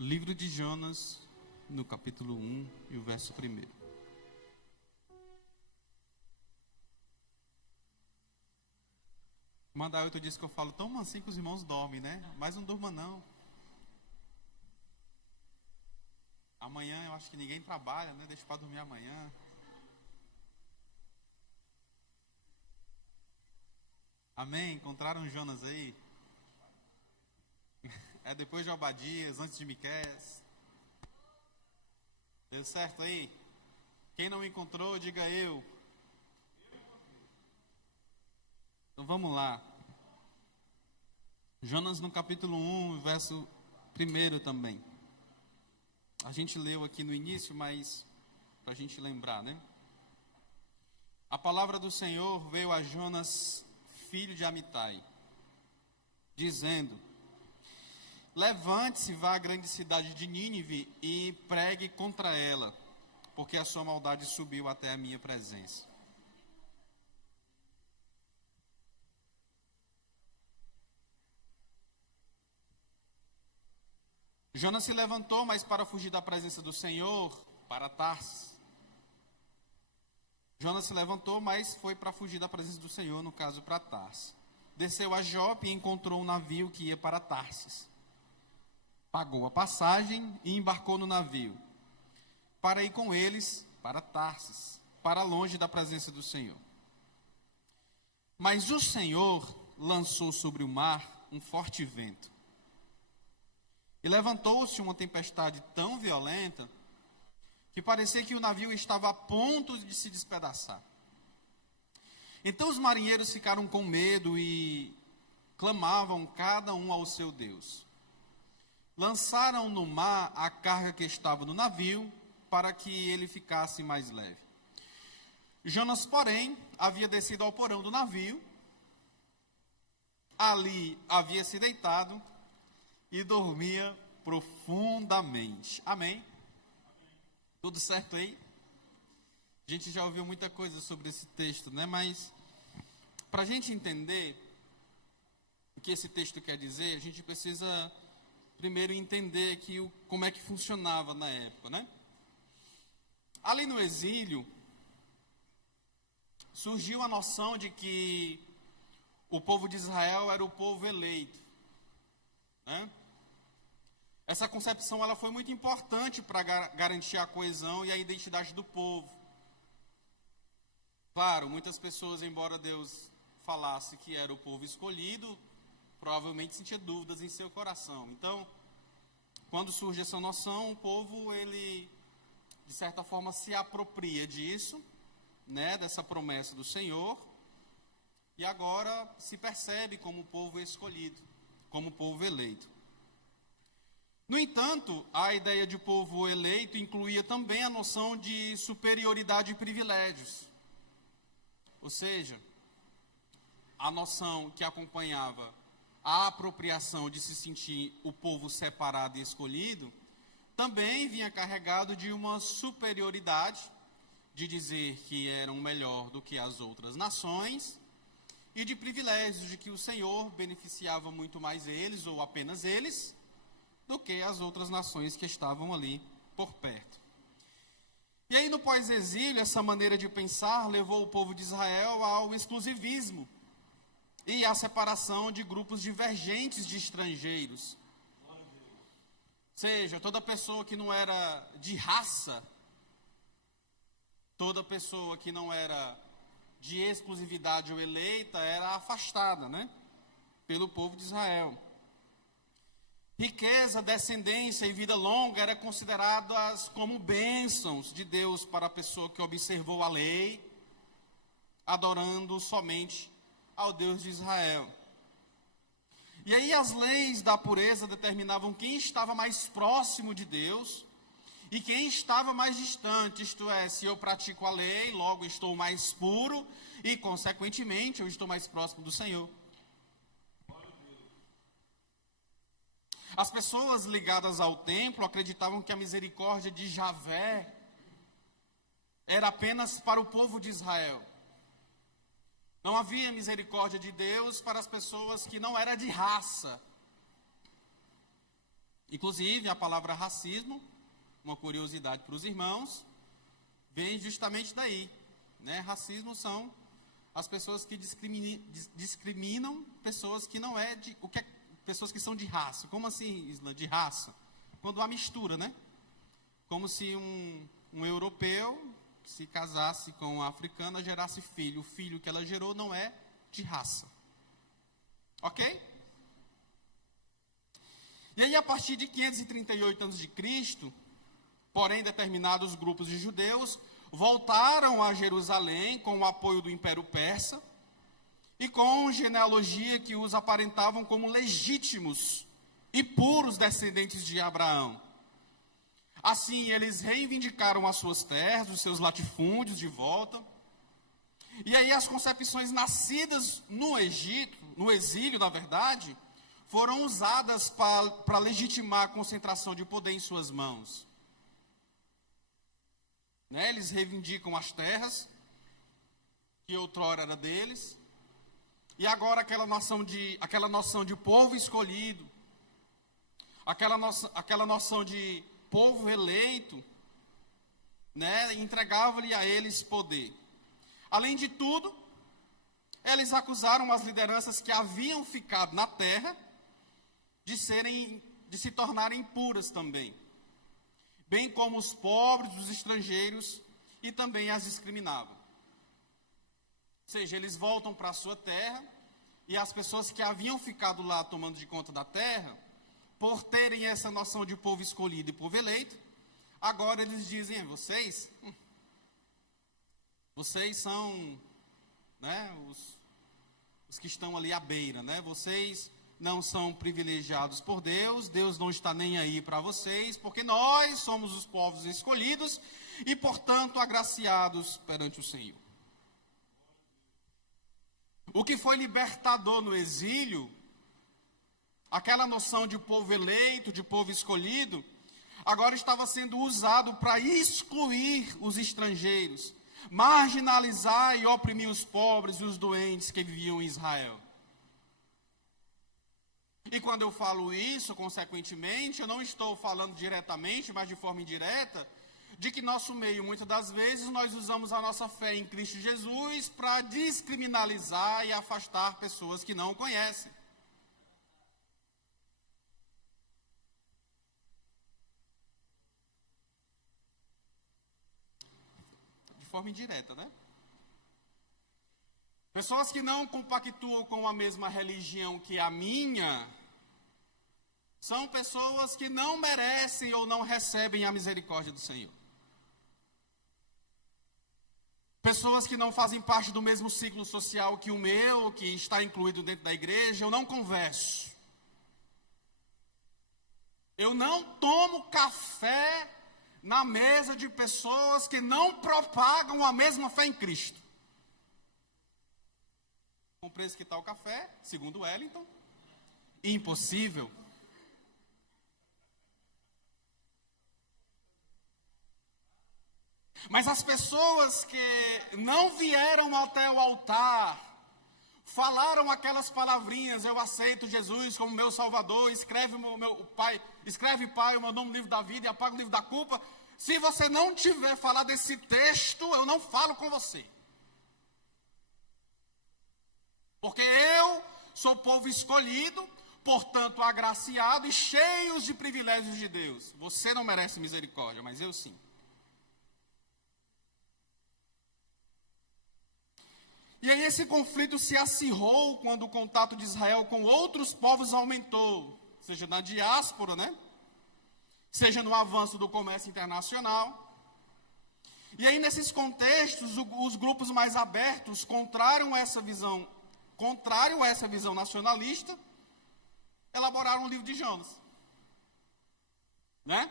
Livro de Jonas, no capítulo 1 e o verso 1. Mandailton disse que eu falo tão mansinho que os irmãos dormem, né? Mas não durma não. Amanhã eu acho que ninguém trabalha, né? Deixa para dormir amanhã. Amém? Encontraram Jonas aí? É depois de Obadias, antes de Miqueias. Deu certo aí? Quem não encontrou, diga eu. Então vamos lá. Jonas no capítulo 1, verso 1 também. A gente leu aqui no início, mas para a gente lembrar, né? A palavra do Senhor veio a Jonas, filho de Amitai, dizendo: levante-se, vá à grande cidade de Nínive e pregue contra ela, porque a sua maldade subiu até a minha presença. Jonas se levantou, mas para fugir da presença do Senhor, para Tarsis. Jonas se levantou, mas foi para fugir da presença do Senhor, no caso para Tarsis. Desceu a Jope e encontrou um navio que ia para Tarsis. Pagou a passagem e embarcou no navio, para ir com eles para Tarsis, para longe da presença do Senhor. Mas o Senhor lançou sobre o mar um forte vento. E levantou-se uma tempestade tão violenta que parecia que o navio estava a ponto de se despedaçar. Então os marinheiros ficaram com medo e clamavam cada um ao seu Deus. Lançaram no mar a carga que estava no navio para que ele ficasse mais leve. Jonas, porém, havia descido ao porão do navio. Ali havia se deitado e dormia profundamente. Amém? Tudo certo aí? A gente já ouviu muita coisa sobre esse texto, né? Mas para a gente entender o que esse texto quer dizer, a gente precisa primeiro entender como é que funcionava na época, né? Ali no exílio, surgiu a noção de que o povo de Israel era o povo eleito, né? Essa concepção ela foi muito importante para garantir a coesão e a identidade do povo. Claro, muitas pessoas, embora Deus falasse que era o povo escolhido, provavelmente sentia dúvidas em seu coração. Então, quando surge essa noção, o povo, ele, de certa forma, se apropria disso, né, dessa promessa do Senhor, e agora se percebe como o povo escolhido, como o povo eleito. No entanto, a ideia de povo eleito incluía também a noção de superioridade e privilégios. Ou seja, a noção que acompanhava a apropriação de se sentir o povo separado e escolhido, também vinha carregado de uma superioridade, de dizer que eram melhor do que as outras nações, e de privilégios, de que o Senhor beneficiava muito mais eles, ou apenas eles, do que as outras nações que estavam ali por perto. E aí no pós-exílio, essa maneira de pensar levou o povo de Israel ao exclusivismo e à separação de grupos divergentes de estrangeiros. Ou seja, toda pessoa que não era de raça, toda pessoa que não era de exclusividade ou eleita, era afastada, né, pelo povo de Israel. Riqueza, descendência e vida longa eram consideradas como bênçãos de Deus para a pessoa que observou a lei, adorando somente ao Deus de Israel. E aí as leis da pureza determinavam quem estava mais próximo de Deus e quem estava mais distante, isto é, se eu pratico a lei, logo estou mais puro e, consequentemente, eu estou mais próximo do Senhor. As pessoas ligadas ao templo acreditavam que a misericórdia de Javé era apenas para o povo de Israel. Não havia misericórdia de Deus para as pessoas que não eram de raça. Inclusive, a palavra racismo, uma curiosidade para os irmãos, vem justamente daí, né? Racismo são as pessoas que discriminam pessoas que não é de... pessoas que são de raça. Como assim, Isla? De raça? Quando há mistura, né? Como se um europeu se casasse com uma africana, gerasse filho. O filho que ela gerou não é de raça. Ok? E aí, a partir de 538 a.C., porém, determinados grupos de judeus voltaram a Jerusalém com o apoio do Império Persa e com genealogia que os aparentavam como legítimos e puros descendentes de Abraão. Assim, eles reivindicaram as suas terras, os seus latifúndios de volta. E aí as concepções nascidas no Egito, no exílio, na verdade, foram usadas para legitimar a concentração de poder em suas mãos. Né? Eles reivindicam as terras, que outrora era deles, e agora aquela noção de povo escolhido, aquela noção de povo eleito, né, entregava-lhe a eles poder. Além de tudo, eles acusaram as lideranças que haviam ficado na terra de se tornarem impuras também, bem como os pobres, os estrangeiros, e também as discriminavam. Ou seja, eles voltam para a sua terra, e as pessoas que haviam ficado lá tomando de conta da terra, por terem essa noção de povo escolhido e povo eleito, agora eles dizem: vocês são, né, os que estão ali à beira, né? Vocês não são privilegiados por Deus, Deus não está nem aí para vocês, porque nós somos os povos escolhidos e, portanto, agraciados perante o Senhor. O que foi libertador no exílio, aquela noção de povo eleito, de povo escolhido, agora estava sendo usado para excluir os estrangeiros, marginalizar e oprimir os pobres e os doentes que viviam em Israel. E quando eu falo isso, consequentemente, eu não estou falando diretamente, mas de forma indireta, de que nosso meio, muitas das vezes, nós usamos a nossa fé em Cristo Jesus para descriminalizar e afastar pessoas que não o conhecem. De forma indireta, né? Pessoas que não compactuam com a mesma religião que a minha, são pessoas que não merecem ou não recebem a misericórdia do Senhor. Pessoas que não fazem parte do mesmo ciclo social que o meu, que está incluído dentro da igreja, eu não converso. Eu não tomo café na mesa de pessoas que não propagam a mesma fé em Cristo. Com o preço que está o café, segundo Wellington, impossível. Mas as pessoas que não vieram até o altar, falaram aquelas palavrinhas: eu aceito Jesus como meu Salvador, escreve Pai, o meu nome no livro da vida e apaga o livro da culpa. Se você não tiver falado esse texto, eu não falo com você. Porque eu sou povo escolhido, portanto agraciado e cheios de privilégios de Deus. Você não merece misericórdia, mas eu sim. E aí esse conflito se acirrou quando o contato de Israel com outros povos aumentou, seja na diáspora, né? Seja no avanço do comércio internacional. E aí nesses contextos, os grupos mais abertos, contrário a essa visão nacionalista, elaboraram o livro de Jonas. Né?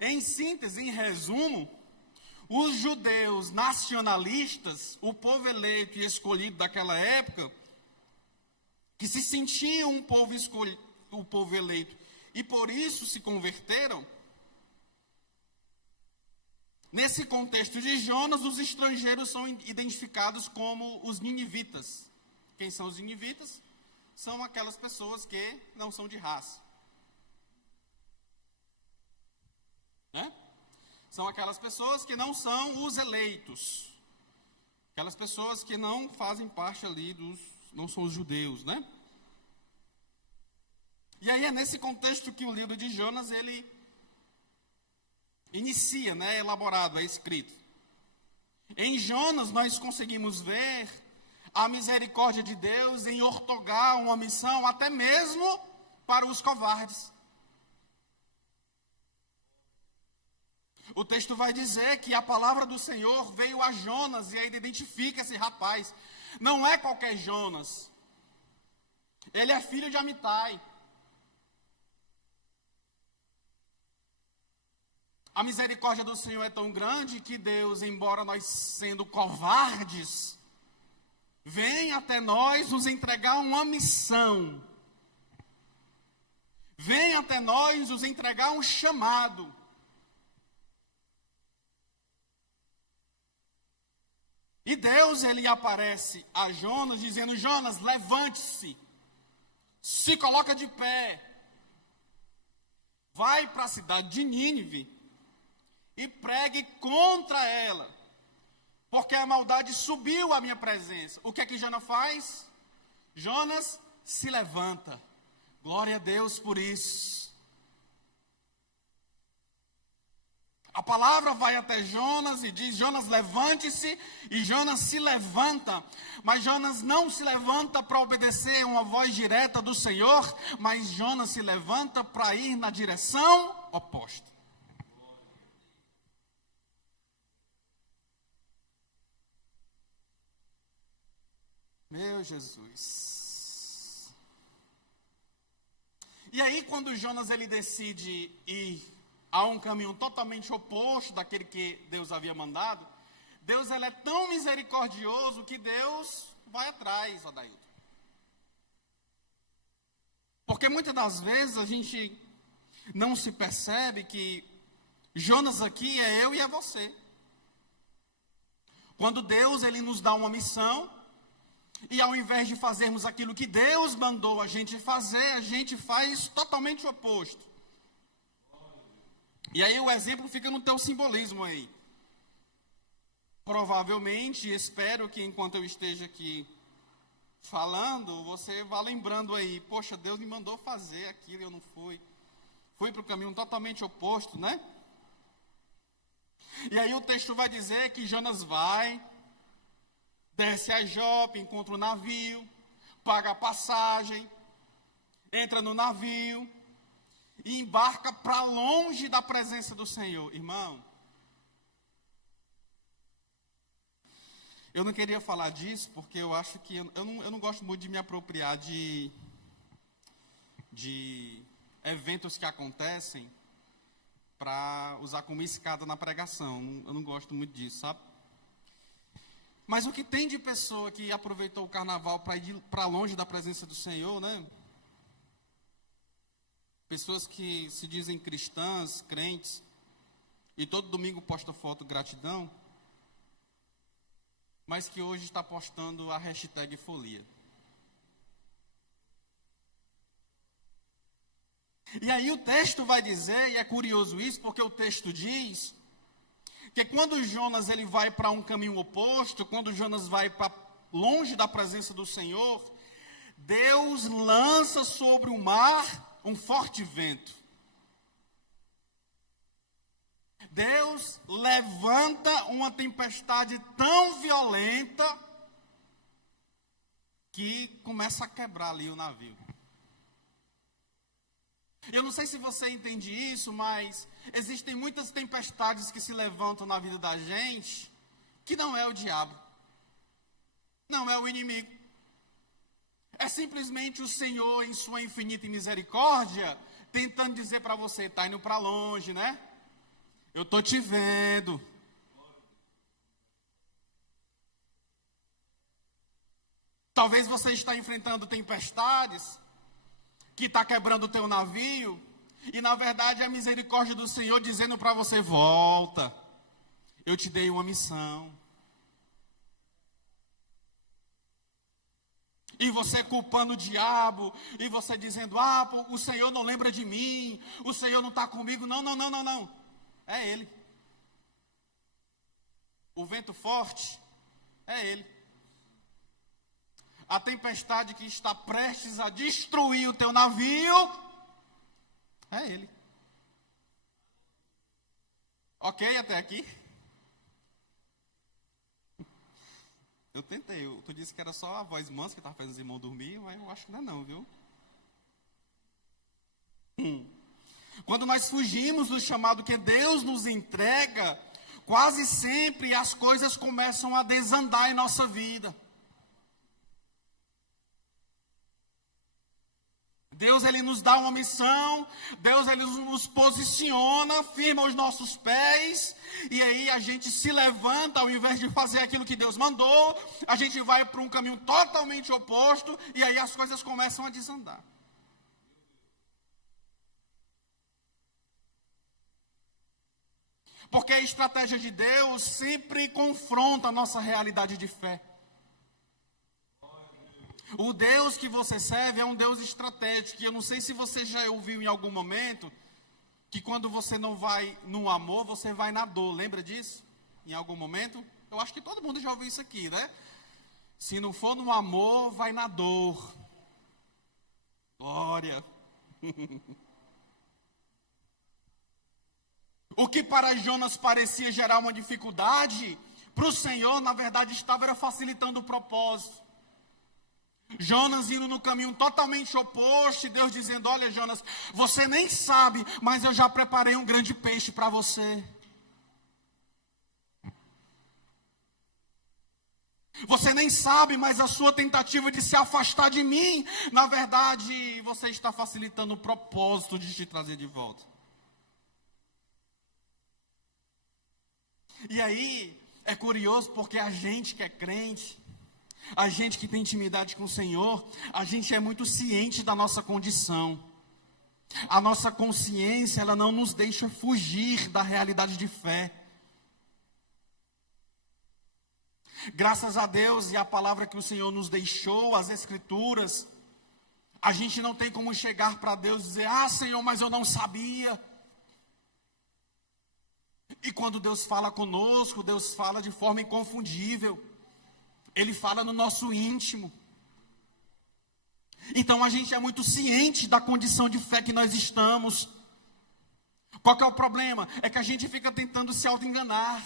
Em síntese, em resumo, os judeus nacionalistas, o povo eleito e escolhido daquela época, que se sentiam um povo escolhido, o povo eleito, e por isso se converteram, nesse contexto de Jonas, os estrangeiros são identificados como os ninivitas. Quem são os ninivitas? São aquelas pessoas que não são de raça. né? São aquelas pessoas que não são os eleitos. Aquelas pessoas que não fazem parte ali não são os judeus, né? E aí é nesse contexto que o livro de Jonas, ele inicia, né? É elaborado, é escrito. Em Jonas nós conseguimos ver a misericórdia de Deus em ortogar uma missão até mesmo para os covardes. O texto vai dizer que a palavra do Senhor veio a Jonas e ainda identifica esse rapaz. Não é qualquer Jonas. Ele é filho de Amitai. A misericórdia do Senhor é tão grande que Deus, embora nós sendo covardes, vem até nós nos entregar uma missão. Vem até nós nos entregar um chamado. E Deus, ele aparece a Jonas dizendo: Jonas, levante-se, se coloca de pé, vai para a cidade de Nínive e pregue contra ela, porque a maldade subiu à minha presença. O que é que Jonas faz? Jonas se levanta. Glória a Deus por isso. A palavra vai até Jonas e diz: Jonas, levante-se, e Jonas se levanta. Mas Jonas não se levanta para obedecer uma voz direta do Senhor, mas Jonas se levanta para ir na direção oposta. Meu Jesus. E aí, quando Jonas ele decide ir a um caminho totalmente oposto daquele que Deus havia mandado, Deus ele é tão misericordioso que Deus vai atrás, Adailton. Porque muitas das vezes a gente não se percebe que Jonas aqui é eu e é você. Quando Deus ele nos dá uma missão, e ao invés de fazermos aquilo que Deus mandou a gente fazer, a gente faz totalmente o oposto. E aí o exemplo fica no teu simbolismo aí. Provavelmente, espero que enquanto eu esteja aqui falando, você vá lembrando aí: poxa, Deus me mandou fazer aquilo e eu não fui. Fui para o caminho totalmente oposto, né? E aí o texto vai dizer que Jonas vai, desce a Jope, encontra o navio, paga a passagem, entra no navio e embarca para longe da presença do Senhor. Irmão, eu não queria falar disso porque eu acho que eu não gosto muito de me apropriar de eventos que acontecem para usar como escada na pregação. Eu não gosto muito disso, sabe? Mas o que tem de pessoa que aproveitou o carnaval para ir para longe da presença do Senhor, né? Pessoas que se dizem cristãs, crentes, e todo domingo posta foto gratidão, mas que hoje está postando a hashtag folia. E aí o texto vai dizer, e é curioso isso, porque o texto diz que quando Jonas ele vai para um caminho oposto, quando Jonas vai para longe da presença do Senhor, Deus lança sobre o mar um forte vento. Deus levanta uma tempestade tão violenta que começa a quebrar ali o navio. Eu não sei se você entende isso, mas existem muitas tempestades que se levantam na vida da gente, que não é o diabo, não é o inimigo. É simplesmente o Senhor, em sua infinita misericórdia, tentando dizer para você: está indo para longe, né? Eu estou te vendo. Talvez você está enfrentando tempestades que está quebrando o teu navio, e na verdade é a misericórdia do Senhor dizendo para você: volta, eu te dei uma missão. E você culpando o diabo, e você dizendo: o Senhor não lembra de mim, o Senhor não está comigo. Não. É Ele. O vento forte é Ele. A tempestade que está prestes a destruir o teu navio é Ele. Ok até aqui? Eu tentei. Tu disse que era só a voz mansa que estava fazendo os irmãos dormir, mas eu acho que não é não, viu? Quando nós fugimos do chamado que Deus nos entrega, quase sempre as coisas começam a desandar em nossa vida. Deus, Ele nos dá uma missão, Deus, Ele nos posiciona, firma os nossos pés, e aí a gente se levanta, ao invés de fazer aquilo que Deus mandou, a gente vai para um caminho totalmente oposto, e aí as coisas começam a desandar. Porque a estratégia de Deus sempre confronta a nossa realidade de fé. O Deus que você serve é um Deus estratégico. E eu não sei se você já ouviu em algum momento que quando você não vai no amor, você vai na dor. Lembra disso? Em algum momento? Eu acho que todo mundo já ouviu isso aqui, né? Se não for no amor, vai na dor. Glória. O que para Jonas parecia gerar uma dificuldade, para o Senhor, na verdade, estava facilitando o propósito. Jonas indo no caminho totalmente oposto, e Deus dizendo: olha, Jonas, você nem sabe, mas eu já preparei um grande peixe para você. Você nem sabe, mas a sua tentativa de se afastar de mim, na verdade, você está facilitando o propósito de te trazer de volta. E aí, é curioso porque a gente que é crente, a gente que tem intimidade com o Senhor, a gente é muito ciente da nossa condição. A nossa consciência, ela não nos deixa fugir da realidade de fé. Graças a Deus e a palavra que o Senhor nos deixou, as Escrituras, a gente não tem como chegar para Deus e dizer: ah, Senhor, mas eu não sabia. E quando Deus fala conosco, Deus fala de forma inconfundível. Ele fala no nosso íntimo. Então a gente é muito ciente da condição de fé que nós estamos. Qual que é o problema? É que a gente fica tentando se auto-enganar.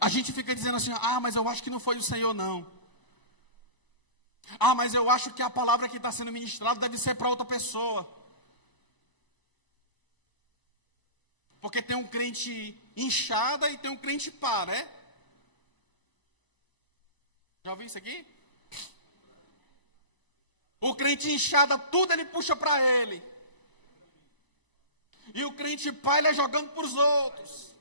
A gente fica dizendo assim: ah, mas eu acho que não foi o Senhor não. Ah, mas eu acho que a palavra que está sendo ministrada deve ser para outra pessoa. Porque tem um crente inchada e tem um crente pá, né? Já ouviu isso aqui? O crente inchada, tudo ele puxa para ele. E o crente pá, ele é jogando para os outros.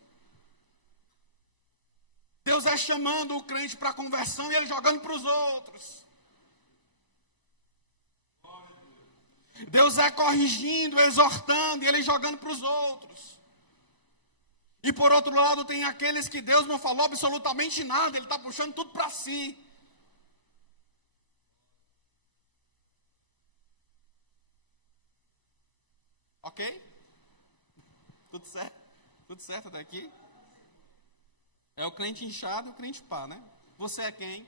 Deus é chamando o crente para a conversão e ele jogando para os outros. Deus é corrigindo, exortando e ele jogando para os outros. E por outro lado tem aqueles que Deus não falou absolutamente nada, ele está puxando tudo para si. Ok? Tudo certo? Tudo certo até aqui? É o crente inchado e o crente pá, né? Você é quem?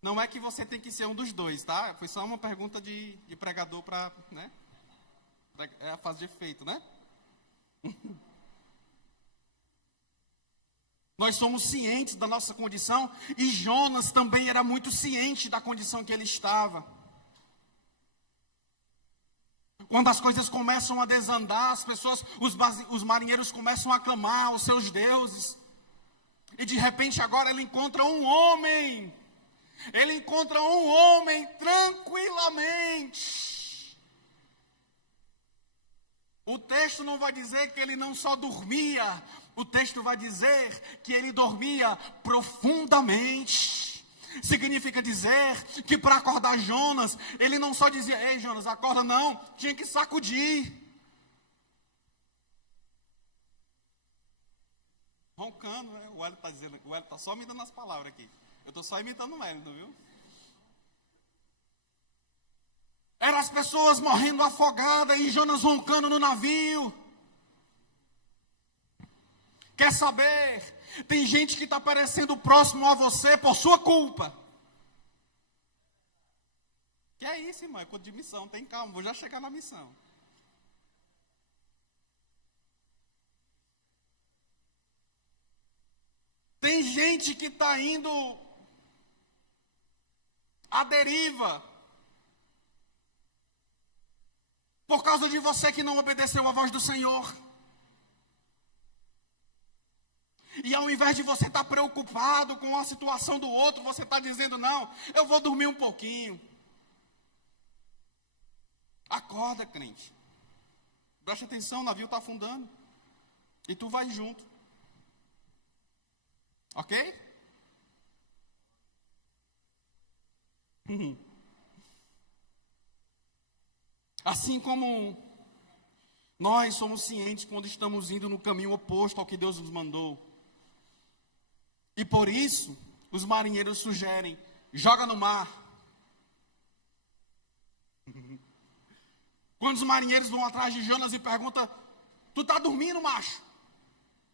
Não é que você tem que ser um dos dois, tá? Foi só uma pergunta de pregador para, né? É a fase de efeito, né? Nós somos cientes da nossa condição, e Jonas também era muito ciente da condição que ele estava. Quando as coisas começam a desandar, as pessoas, os marinheiros começam a clamar aos seus deuses, e de repente agora ele encontra um homem tranquilamente. O texto não vai dizer que ele não só dormia, o texto vai dizer que ele dormia profundamente. Significa dizer que para acordar Jonas, ele não só dizia: ei Jonas, acorda, não, tinha que sacudir. Roncando, né? O Hélio está dizendo, o Hélio está só me dando as palavras aqui. Eu estou só imitando o Hélio, viu? Eram as pessoas morrendo afogadas e Jonas roncando no navio. Quer saber? Tem gente que está parecendo próximo a você por sua culpa. Que é isso, irmão? É coisa de missão. Tem calma, vou já chegar na missão. Tem gente que está indo à deriva por causa de você que não obedeceu à voz do Senhor. E ao invés de você estar preocupado com a situação do outro, você está dizendo, não, eu vou dormir um pouquinho. Acorda, crente. Preste atenção, o navio está afundando. E tu vai junto. Ok? Assim como nós somos cientes quando estamos indo no caminho oposto ao que Deus nos mandou. E por isso, os marinheiros sugerem, joga no mar. Quando os marinheiros vão atrás de Jonas e perguntam, tu está dormindo, macho?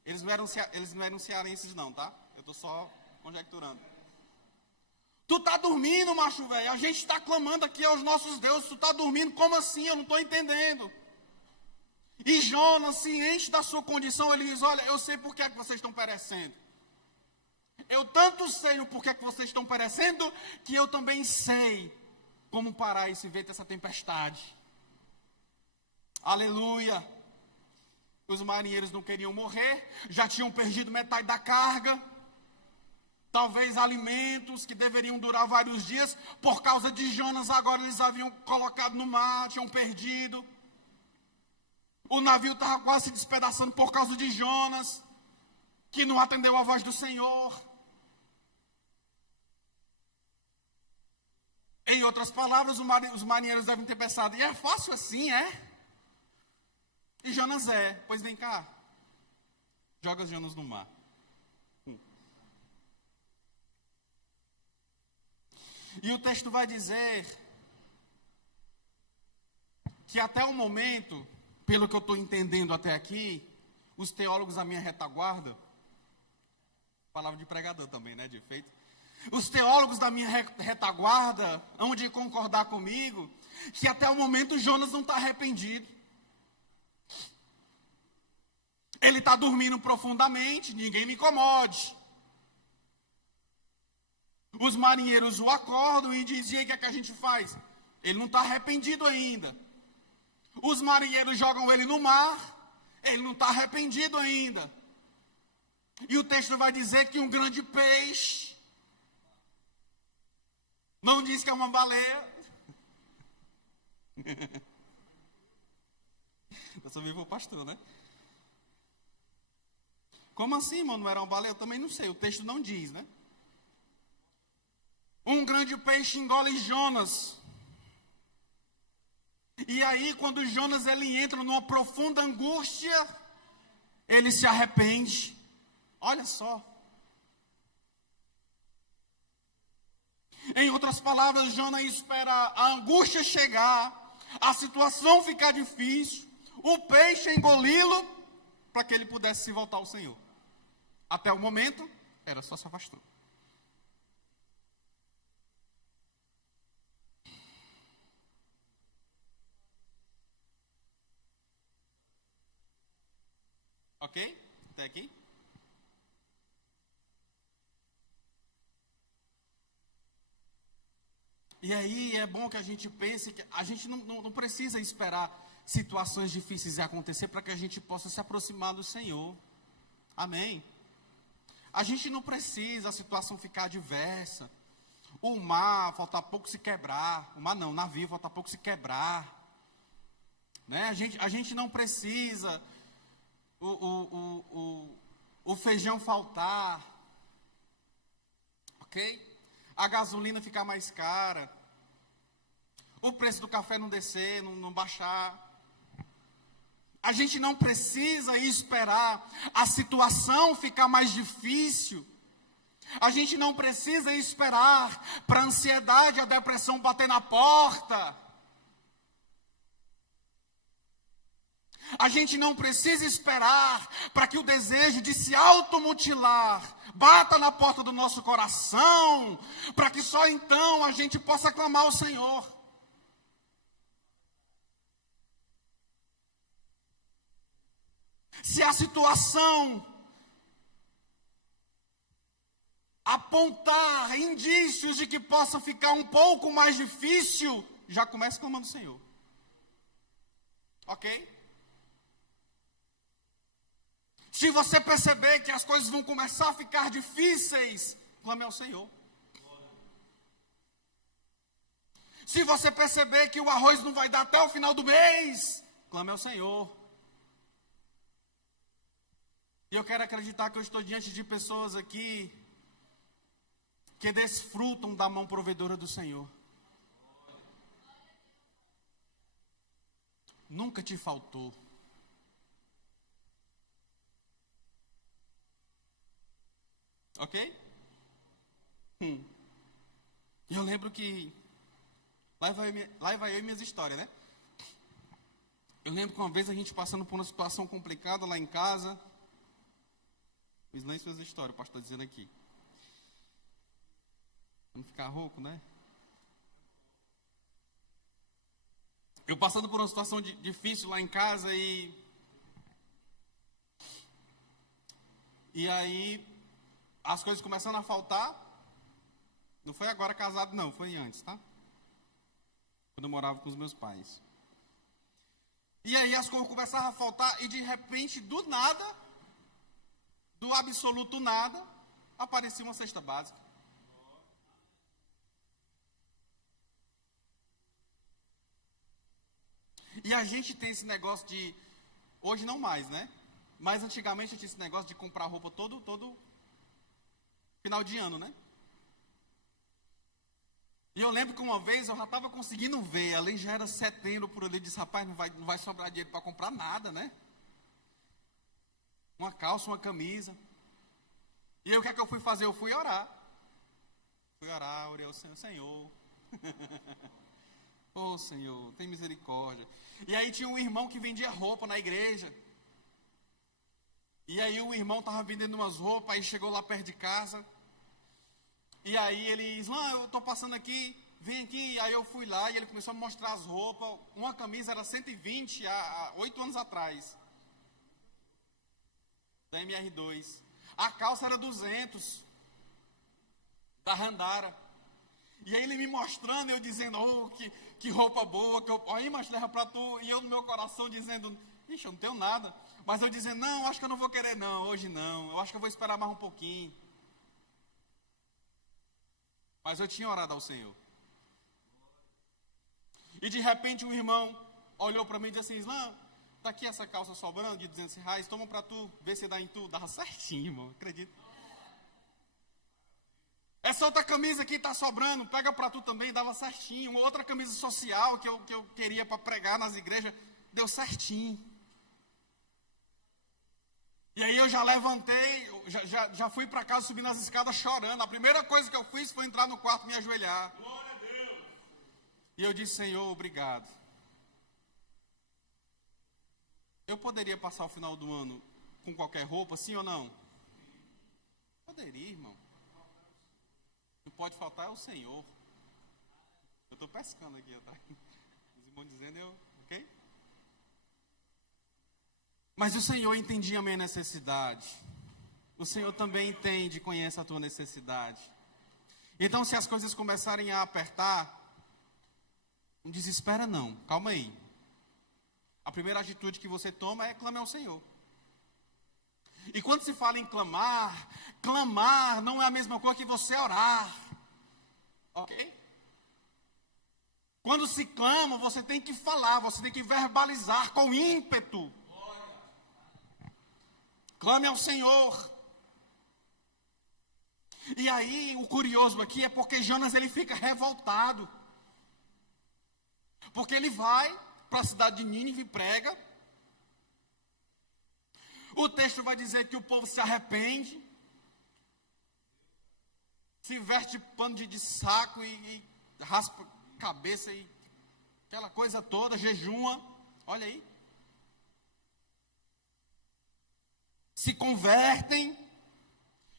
Eles não eram cearenses não, tá? Eu estou só conjecturando. Tu está dormindo, macho velho? A gente está clamando aqui aos nossos deuses, tu está dormindo? Como assim? Eu não estou entendendo. E Jonas, ciente da sua condição, ele diz, olha, eu sei por que é que vocês estão perecendo. Eu tanto sei o porquê que vocês estão perecendo, que eu também sei como parar esse vento, essa tempestade. Aleluia. Os marinheiros não queriam morrer, já tinham perdido metade da carga. Talvez alimentos que deveriam durar vários dias, por causa de Jonas, agora eles haviam colocado no mar, tinham perdido. O navio estava quase se despedaçando por causa de Jonas, que não atendeu a voz do Senhor. Em outras palavras, os marinheiros devem ter pensado, e é fácil assim, é? E Jonas pois vem cá, joga Jonas no mar. E o texto vai dizer que até o momento, pelo que eu estou entendendo até aqui, os teólogos da minha retaguarda, palavra de pregador também, né, de efeito, os teólogos da minha retaguarda hão de concordar comigo que até o momento Jonas não está arrependido. Ele está dormindo profundamente, ninguém me incomode. Os marinheiros o acordam e dizem, o que é que a gente faz? Ele não está arrependido ainda. Os marinheiros jogam ele no mar, ele não está arrependido ainda. E o texto vai dizer que um grande peixe, não diz que é uma baleia. Eu sou vivo pastor, né? Como assim, mano? Não era uma baleia? Eu também não sei, o texto não diz, né? Um grande peixe engole Jonas. E aí, quando Jonas ele entra numa profunda angústia, ele se arrepende. Olha só. Em outras palavras, Jonas espera a angústia chegar, a situação ficar difícil, o peixe engoli-lo, para que ele pudesse se voltar ao Senhor. Até o momento, era só se afastar. Ok? Até aqui? E aí é bom que a gente pense que a gente não precisa esperar situações difíceis acontecer para que a gente possa se aproximar do Senhor. Amém? A gente não precisa a situação ficar adversa. O mar falta pouco se quebrar. O mar não, o navio falta pouco se quebrar. Né? A gente não precisa o feijão faltar. Ok? A gasolina ficar mais cara, o preço do café não descer, não baixar. A gente não precisa esperar a situação ficar mais difícil. A gente não precisa esperar para a ansiedade, a depressão bater na porta. A gente não precisa esperar para que o desejo de se automutilar bata na porta do nosso coração, para que só então a gente possa clamar ao Senhor. Se a situação apontar indícios de que possa ficar um pouco mais difícil, já comece clamando ao Senhor. Ok? Se você perceber que as coisas vão começar a ficar difíceis, clame ao Senhor. Se você perceber que o arroz não vai dar até o final do mês, clame ao Senhor. E eu quero acreditar que eu estou diante de pessoas aqui que desfrutam da mão provedora do Senhor. Nunca te faltou. Ok? Eu lembro que lá vai eu e minhas histórias, né? Eu lembro que uma vez a gente passando por uma situação complicada lá em casa. Silêncio suas histórias, o pastor dizendo aqui. Vamos ficar rouco, né? Eu passando por uma situação difícil lá em casa e aí as coisas começando a faltar. Não foi agora casado, não, foi antes, tá? Quando eu morava com os meus pais. E aí as coisas começavam a faltar e de repente, do nada, do absoluto nada, aparecia uma cesta básica. E a gente tem esse negócio de, hoje não mais, né? Mas antigamente tinha esse negócio de comprar roupa todo final de ano, né? E eu lembro que uma vez eu já estava conseguindo ver, além já era setembro por ali, eu disse, rapaz, não vai sobrar dinheiro para comprar nada, né? Uma calça, uma camisa. E aí o que é que eu fui fazer? Eu fui orar. Orei ao Senhor. Ô Senhor, tem misericórdia. E aí tinha um irmão que vendia roupa na igreja. E aí o irmão estava vendendo umas roupas, aí chegou lá perto de casa. E aí ele disse, eu estou passando aqui, vem aqui. Aí eu fui lá e ele começou a me mostrar as roupas. Uma camisa era 120 há 8 anos atrás. Da MR2. A calça era 200. Da Randara. E aí ele me mostrando, eu dizendo, que roupa boa, aí mas leva pra tu, e eu no meu coração dizendo, ixi, eu não tenho nada, mas eu dizendo, não, acho que eu não vou querer não, hoje não, eu acho que eu vou esperar mais um pouquinho. Mas eu tinha orado ao Senhor. E de repente um irmão olhou pra mim e disse assim, tá aqui essa calça sobrando de R$200, toma pra tu, vê se dá em tu, dava certinho, irmão, acredito. Essa outra camisa aqui está sobrando, pega para tu também, dava certinho. Uma outra camisa social que eu queria para pregar nas igrejas, deu certinho. E aí eu já levantei, já fui para casa, subi nas escadas chorando. A primeira coisa que eu fiz foi entrar no quarto e me ajoelhar. Glória a Deus. E eu disse, Senhor, obrigado. Eu poderia passar o final do ano com qualquer roupa, sim ou não? Poderia, irmão. Não pode faltar é o Senhor. Eu estou pescando aqui atrás. Os irmãos dizendo, ok? Mas o Senhor entendia a minha necessidade. O Senhor também entende e conhece a tua necessidade. Então, se as coisas começarem a apertar, não desespera não, calma aí. A primeira atitude que você toma é clamar ao Senhor. E quando se fala em clamar, clamar não é a mesma coisa que você orar. Ok? Quando se clama, você tem que falar, você tem que verbalizar com ímpeto. Clame ao Senhor. E aí, o curioso aqui é porque Jonas ele fica revoltado. Porque ele vai para a cidade de Nínive e prega. O texto vai dizer que o povo se arrepende, se veste pano de saco e raspa a cabeça e aquela coisa toda, jejuma. Olha aí. se convertem,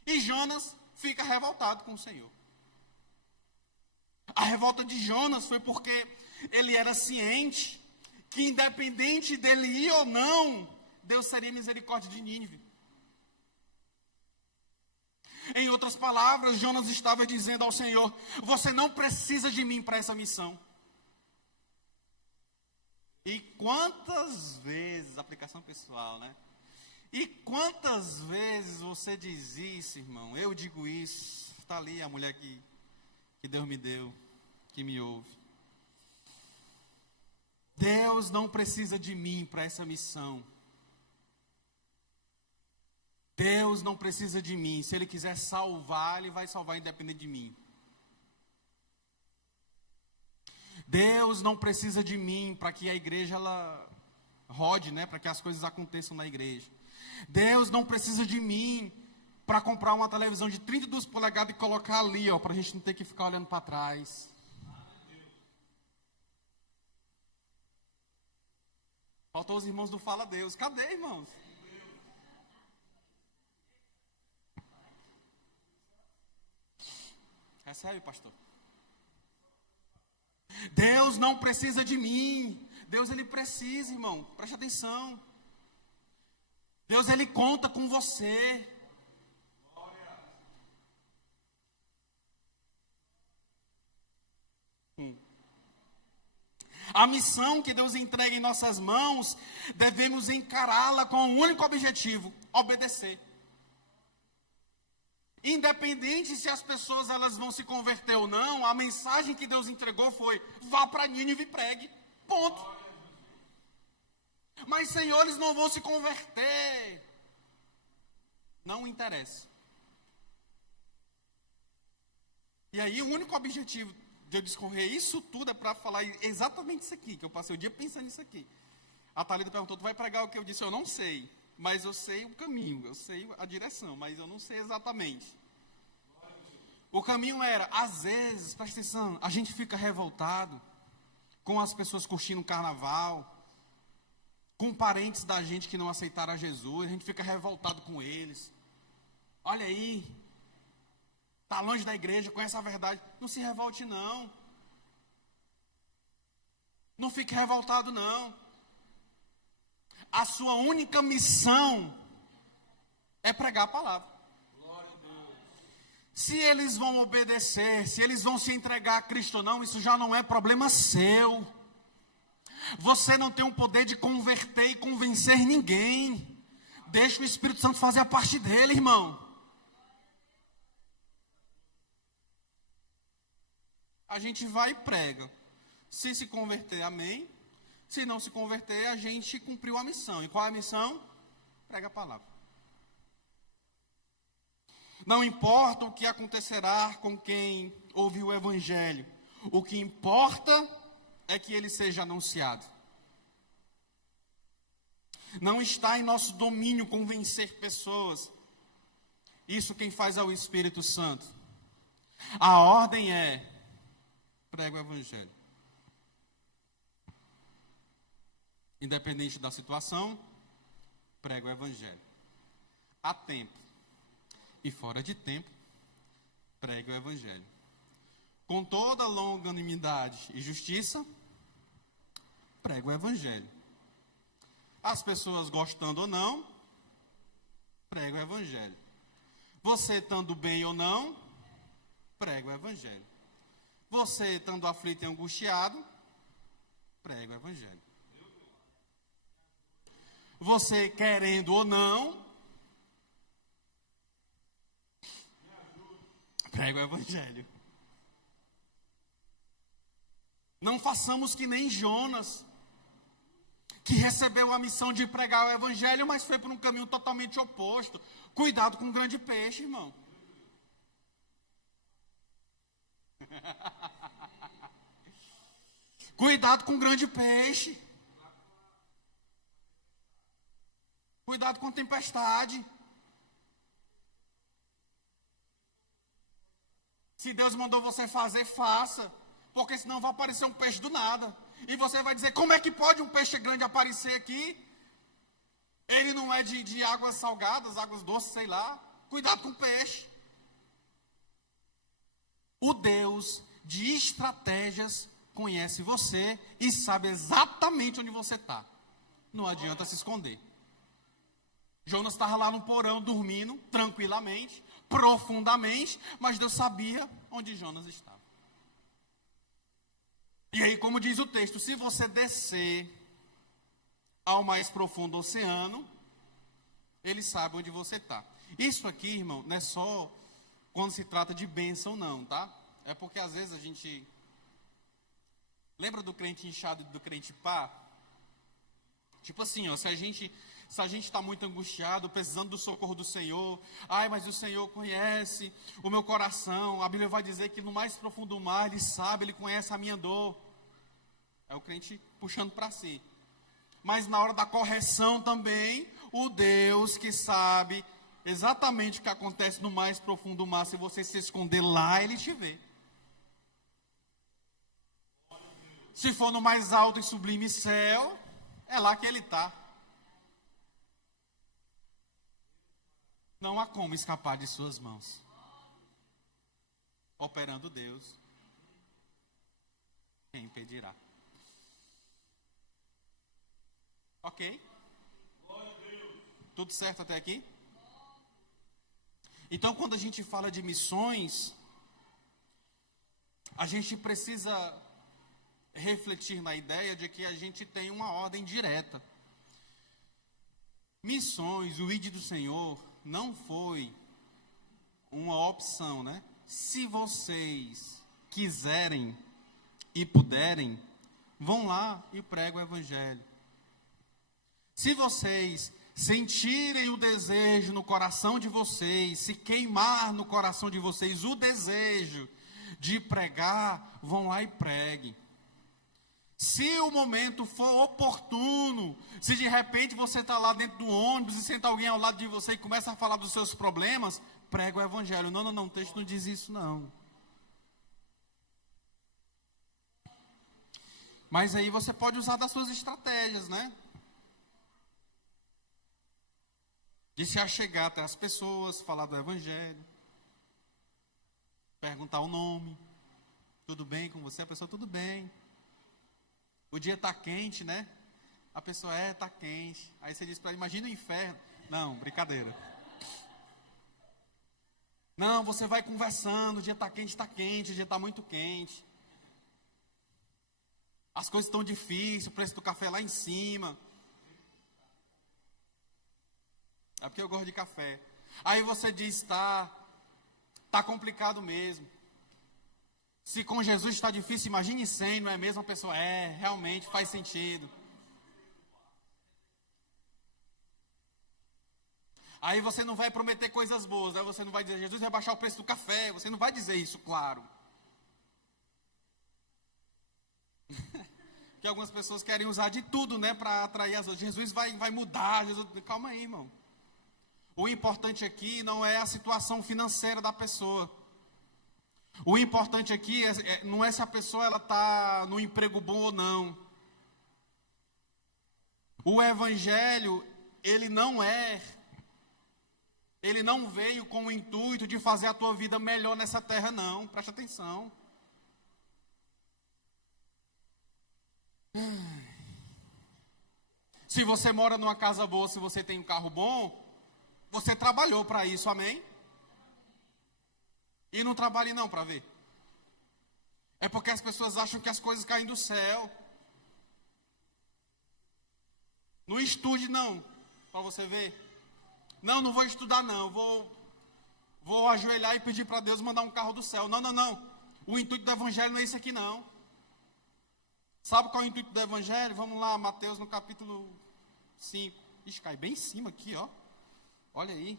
e Jonas fica revoltado com o Senhor. A revolta de Jonas foi porque ele era ciente que, independente dele ir ou não, Deus seria misericórdia de Nínive. Em outras palavras, Jonas estava dizendo ao Senhor: você não precisa de mim para essa missão. E quantas vezes, aplicação pessoal, né? E quantas vezes você diz isso, irmão? Eu digo isso. Está ali a mulher que Deus me deu, que me ouve. Deus não precisa de mim para essa missão. Deus não precisa de mim. Se Ele quiser salvar, Ele vai salvar independente de mim. Deus não precisa de mim para que a igreja ela rode, né? Para que as coisas aconteçam na igreja. Deus não precisa de mim para comprar uma televisão de 32 polegadas e colocar ali, ó, para a gente não ter que ficar olhando para trás. Faltou os irmãos do Fala Deus. Cadê, irmãos? Recebe, pastor. Deus não precisa de mim. Deus, Ele precisa, irmão. Preste atenção. Deus, Ele conta com você. A missão que Deus entrega em nossas mãos, devemos encará-la com um único objetivo: obedecer. Independente se as pessoas elas vão se converter ou não, a mensagem que Deus entregou foi: vá para Nínive e pregue. Ponto. Mas, Senhor, eles não vão se converter. Não interessa. E aí, o único objetivo de eu discorrer isso tudo é para falar exatamente isso aqui, que eu passei o dia pensando nisso aqui. A Thalita perguntou: tu vai pregar o que? Eu disse: eu não sei. Mas eu sei o caminho, eu sei a direção, mas eu não sei exatamente. O caminho era, às vezes, presta atenção, a gente fica revoltado com as pessoas curtindo o carnaval, com parentes da gente que não aceitaram a Jesus, a gente fica revoltado com eles. Olha aí, está longe da igreja, conhece a verdade. Não se revolte, não. Não fique revoltado, não. A sua única missão é pregar a palavra. Se eles vão obedecer, se eles vão se entregar a Cristo ou não, isso já não é problema seu. Você não tem o poder de converter e convencer ninguém. Deixa o Espírito Santo fazer a parte dele, irmão. A gente vai e prega. Se converter, amém. Se não se converter, a gente cumpriu a missão. E qual é a missão? Prega a palavra. Não importa o que acontecerá com quem ouve o evangelho. O que importa é que ele seja anunciado. Não está em nosso domínio convencer pessoas. Isso quem faz é o Espírito Santo. A ordem é: prega o evangelho. Independente da situação, prega o evangelho. Há tempo e fora de tempo, prega o evangelho. Com toda longanimidade e justiça, prega o evangelho. As pessoas gostando ou não, prega o evangelho. Você estando bem ou não, prega o evangelho. Você estando aflito e angustiado, prega o evangelho. Você querendo ou não, prega o evangelho. Não façamos que nem Jonas, que recebeu a missão de pregar o evangelho, mas foi por um caminho totalmente oposto. Cuidado com o grande peixe, irmão. Cuidado com o grande peixe. Cuidado com a tempestade. Se Deus mandou você fazer, faça. Porque senão vai aparecer um peixe do nada. E você vai dizer: como é que pode um peixe grande aparecer aqui? Ele não é de águas salgadas, águas doces, sei lá. Cuidado com o peixe. O Deus de estratégias conhece você e sabe exatamente onde você está. Não adianta se esconder. Jonas estava lá no porão, dormindo, tranquilamente, profundamente, mas Deus sabia onde Jonas estava. E aí, como diz o texto, se você descer ao mais profundo oceano, ele sabe onde você está. Isso aqui, irmão, não é só quando se trata de bênção, não, tá? É porque às vezes a gente... Lembra do crente inchado e do crente pá? Tipo assim, ó, se a gente está muito angustiado, precisando do socorro do Senhor, ai, mas o Senhor conhece o meu coração, a Bíblia vai dizer que no mais profundo do mar, Ele sabe, Ele conhece a minha dor. É o crente puxando para si. Mas na hora da correção também, o Deus que sabe exatamente o que acontece no mais profundo do mar, se você se esconder lá, Ele te vê. Se for no mais alto e sublime céu, é lá que Ele está. Não há como escapar de suas mãos. Operando Deus, quem impedirá? Ok? Tudo certo até aqui? Então, quando a gente fala de missões, a gente precisa refletir na ideia de que a gente tem uma ordem direta. Missões, o ID do Senhor, não foi uma opção, né? Se vocês quiserem e puderem, vão lá e pregam o Evangelho. Se vocês sentirem o desejo no coração de vocês, se queimar no coração de vocês o desejo de pregar, vão lá e preguem. Se o momento for oportuno, se de repente você está lá dentro do ônibus e senta alguém ao lado de você e começa a falar dos seus problemas, prega o Evangelho. Não, o texto não diz isso não. Mas aí você pode usar das suas estratégias, né? De se achegar até as pessoas, falar do Evangelho, perguntar o nome. Tudo bem com você? A pessoa, tudo bem. O dia está quente, né? A pessoa, está quente. Aí você diz para ela, imagina o inferno. Não, brincadeira. Não, você vai conversando, o dia está quente, o dia está muito quente. As coisas estão difíceis, o preço do café lá em cima. É porque eu gosto de café. Aí você diz, tá complicado mesmo. Se com Jesus está difícil, imagine sem, não é mesmo? A pessoa, realmente faz sentido. Aí você não vai prometer coisas boas, né? Você não vai dizer, Jesus vai baixar o preço do café. Você não vai dizer isso, claro. Porque algumas pessoas querem usar de tudo, né? Para atrair as outras. Jesus vai mudar. Jesus... Calma aí, irmão. O importante aqui não é a situação financeira da pessoa. O importante aqui não é se a pessoa está no emprego bom ou não. O Evangelho, ele não veio com o intuito de fazer a tua vida melhor nessa terra, não. Preste atenção. Se você mora numa casa boa, se você tem um carro bom, você trabalhou para isso, amém? E não trabalhe não para ver. É porque as pessoas acham que as coisas caem do céu. Não estude não, para você ver. Não vou estudar não, vou ajoelhar e pedir para Deus mandar um carro do céu. Não. O intuito do Evangelho não é isso aqui não. Sabe qual é o intuito do Evangelho? Vamos lá, Mateus no capítulo 5. Ixi, cai bem em cima aqui, ó. Olha aí.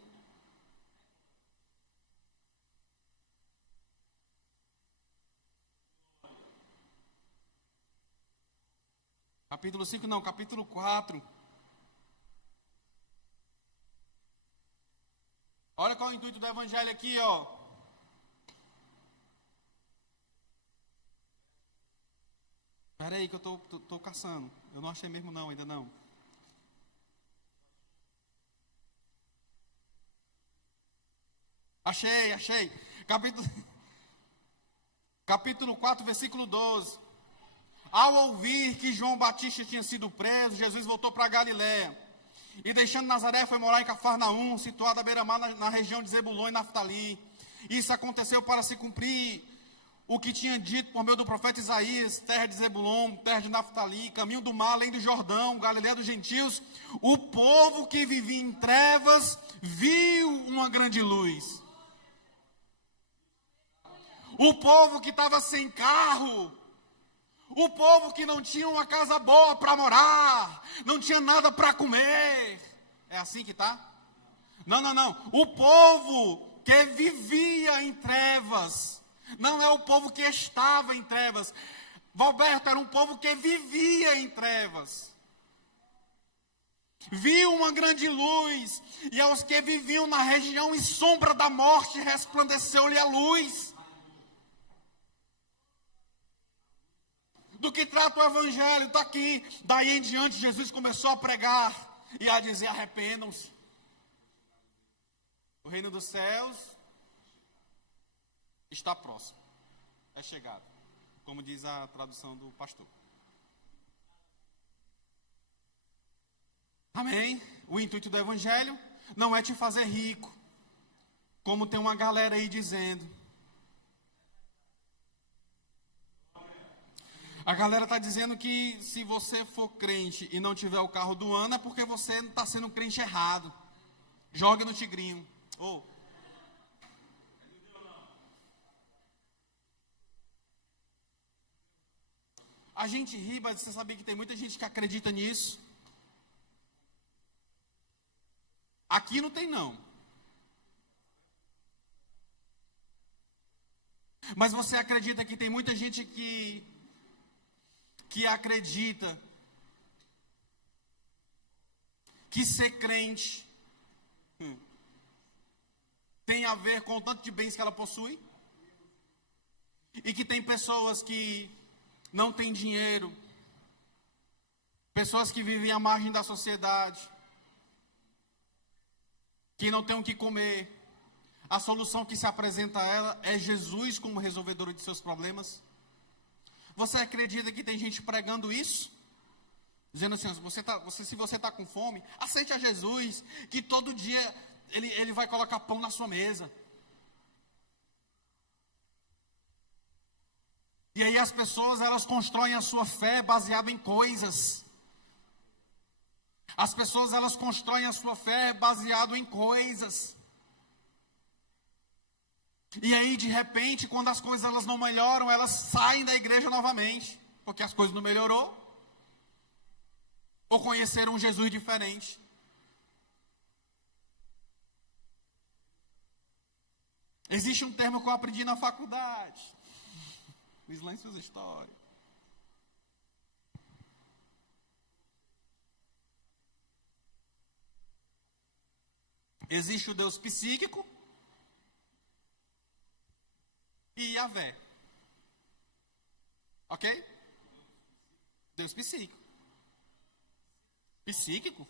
Capítulo 5 não, capítulo 4. Olha qual é o intuito do Evangelho aqui, ó. Espera aí que eu tô caçando. Eu não achei mesmo não, ainda não. Achei. Capítulo 4, versículo 12. Ao ouvir que João Batista tinha sido preso, Jesus voltou para Galiléia. E deixando Nazaré, foi morar em Cafarnaum, situada à beira-mar na região de Zebulon e Naftali. Isso aconteceu para se cumprir o que tinha dito por meio do profeta Isaías: terra de Zebulon, terra de Naftali, caminho do mar, além do Jordão, Galiléia dos gentios. O povo que vivia em trevas viu uma grande luz. O povo que estava sem carro, o povo que não tinha uma casa boa para morar, não tinha nada para comer. É assim que está? Não. O povo que vivia em trevas, não é o povo que estava em trevas. Valberto, era um povo que vivia em trevas. Viu uma grande luz, e aos que viviam na região e sombra da morte, resplandeceu-lhe a luz. Do que trata o evangelho, está aqui. Daí em diante, Jesus começou a pregar e a dizer: arrependam-se. O reino dos céus está próximo, é chegado, como diz a tradução do pastor. Amém? O intuito do evangelho não é te fazer rico, como tem uma galera aí dizendo. A galera está dizendo que se você for crente e não tiver o carro do ano, é porque você está sendo um crente errado. Jogue no tigrinho. A gente ri, mas você sabia que tem muita gente que acredita nisso? Aqui não tem não. Mas você acredita que tem muita gente que acredita que ser crente tem a ver com o tanto de bens que ela possui? E que tem pessoas que não têm dinheiro, pessoas que vivem à margem da sociedade, que não têm o que comer. A solução que se apresenta a ela é Jesus como resolvedor de seus problemas? Você acredita que tem gente pregando isso? Dizendo assim: se você está com fome, aceite a Jesus, que todo dia ele vai colocar pão na sua mesa. E aí as pessoas, elas constroem a sua fé baseada em coisas. As pessoas, elas constroem a sua fé baseado em coisas. E aí, de repente, quando as coisas elas não melhoram, elas saem da igreja novamente, porque as coisas não melhorou, ou conheceram um Jesus diferente. Existe um termo que eu aprendi na faculdade. Luiz lá em suas histórias. Existe o Deus psíquico e Yahvé. Ok? Deus psíquico. Psíquico?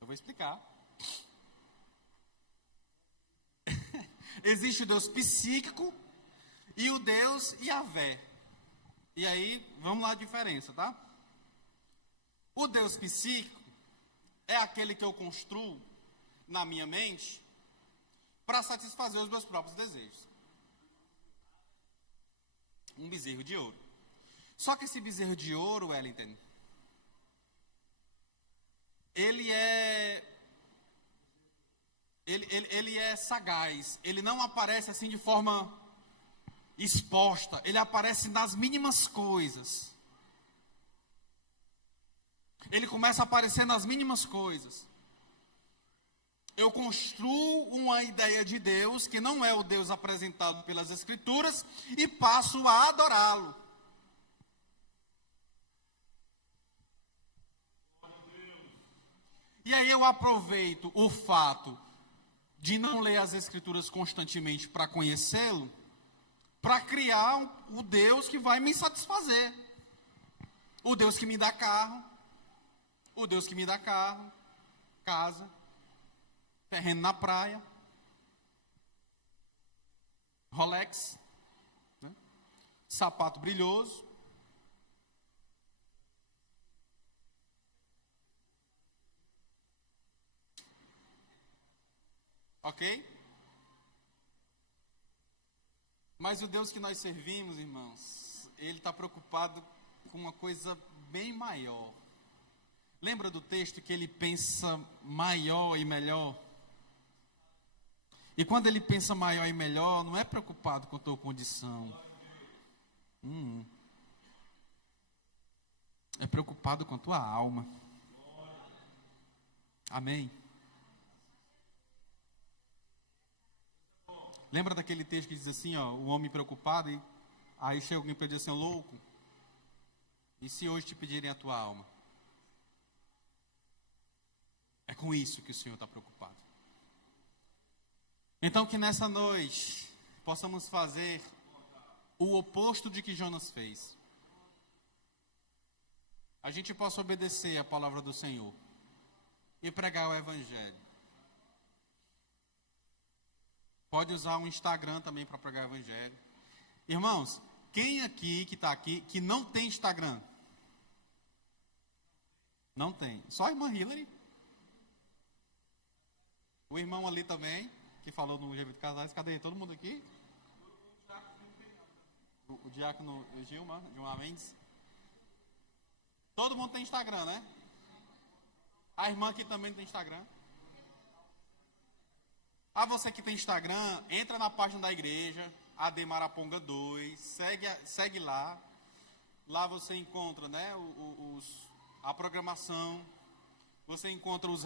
Eu vou explicar. Existe o Deus psíquico e o Deus Yahvé. E aí, vamos lá a diferença, tá? O Deus psíquico é aquele que eu construo na minha mente para satisfazer os meus próprios desejos. Um bezerro de ouro. Só que esse bezerro de ouro, Wellington, ele é sagaz. Ele não aparece assim de forma exposta. Ele aparece nas mínimas coisas. Ele começa a aparecer nas mínimas coisas. Eu construo uma ideia de Deus, que não é o Deus apresentado pelas Escrituras, e passo a adorá-lo. E aí eu aproveito o fato de não ler as Escrituras constantemente para conhecê-lo, para criar o Deus que vai me satisfazer. O Deus que me dá carro, casa, terreno na praia, Rolex, né? Sapato brilhoso. Ok? Mas o Deus que nós servimos, irmãos, Ele está preocupado com uma coisa bem maior. Lembra do texto que Ele pensa maior e melhor? E quando Ele pensa maior e melhor, não é preocupado com a tua condição. É preocupado com a tua alma. Amém? Lembra daquele texto que diz assim, ó, o homem preocupado, e aí chega alguém para dizer assim, louco, e se hoje te pedirem a tua alma? É com isso que o Senhor está preocupado. Então que nessa noite possamos fazer o oposto de que Jonas fez. A gente possa obedecer a palavra do Senhor e pregar o Evangelho. Pode usar o Instagram também para pregar o Evangelho. Irmãos, quem aqui que está aqui que não tem Instagram? Não tem. Só a irmã Hillary. O irmão ali também, que falou no GV de Casais. Cadê? Todo mundo aqui? O diácono Gilmar Mendes. Todo mundo tem Instagram, né? A irmã aqui também tem Instagram. Ah, você que tem Instagram, entra na página da igreja, AD Maraponga 2, segue lá. Lá você encontra, né, a programação, você encontra os